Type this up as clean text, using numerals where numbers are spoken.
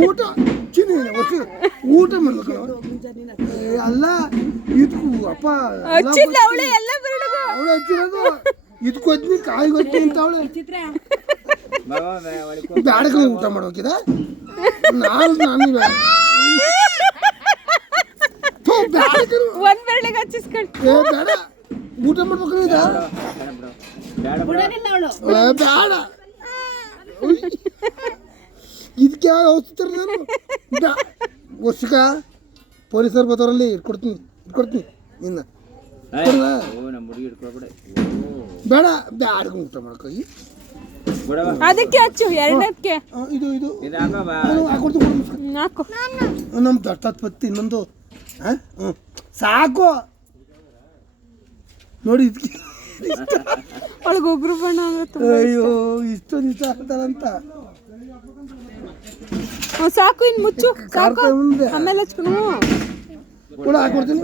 ಊಟ ಚಿನಿ ಊಟ ಮಾಡ್ಬೇಕು ಅಲ್ಲ ಇದಕ್ಕೂ ಅಪ್ಪ ಅವಳು ಹಚ್ಚಿರೋದು ಇದಕ್ಕೂ ಹಚ್ಚಿನಿ ಕಾಯಿಗೆ ಹಚ್ಚಿನಿ ಅಂತ ಅವಳು ಬ್ಯಾಡಗ ಊಟ ಮಾಡ್ಬೇಕಿದ ನಾನು ಬೇಡ ಊಟ ಮಾಡ್ಬೇಕು ಬೇಡ ಇದಕ್ಕೆ ಯಾವ ಔಷಧಿ ನಾನು ವರ್ಷಕ ಪೊಲೀಸರು ಬರ್ತಾರಲ್ಲಿ ಇಟ್ಕೊಡ್ತೀನಿ ಇನ್ನ ಬೇಡ ಬ್ಯಾಡಗ ಊಟ ಮಾಡ್ಕೊ ಅದಕ್ಕೆ ಹಚ್ಚು ಎರಡಕ್ಕೆ ಇದು ಹಾಕು ನಮ್ಮ ದಟ್ಟದ ಪತ್ತಿ ಇನ್ನೊಂದು ಸಾಕು ನೋಡಿ ಇದಕ್ಕೆ ಅವಳಿಗೆ ಒಬ್ರು ಬಣ್ಣ ಅಯ್ಯೋ ಇಷ್ಟೊಂದು ಇಷ್ಟ ಆಗ್ತಾರಂತ ಸಾಕು ಇನ್ನು ಮುಚ್ಚು ಸಾಕು ಆಮೇಲೆ ಹಚ್ಕೊಂಡು ಕೂಡ ಹಾಕೊಡ್ತೀನಿ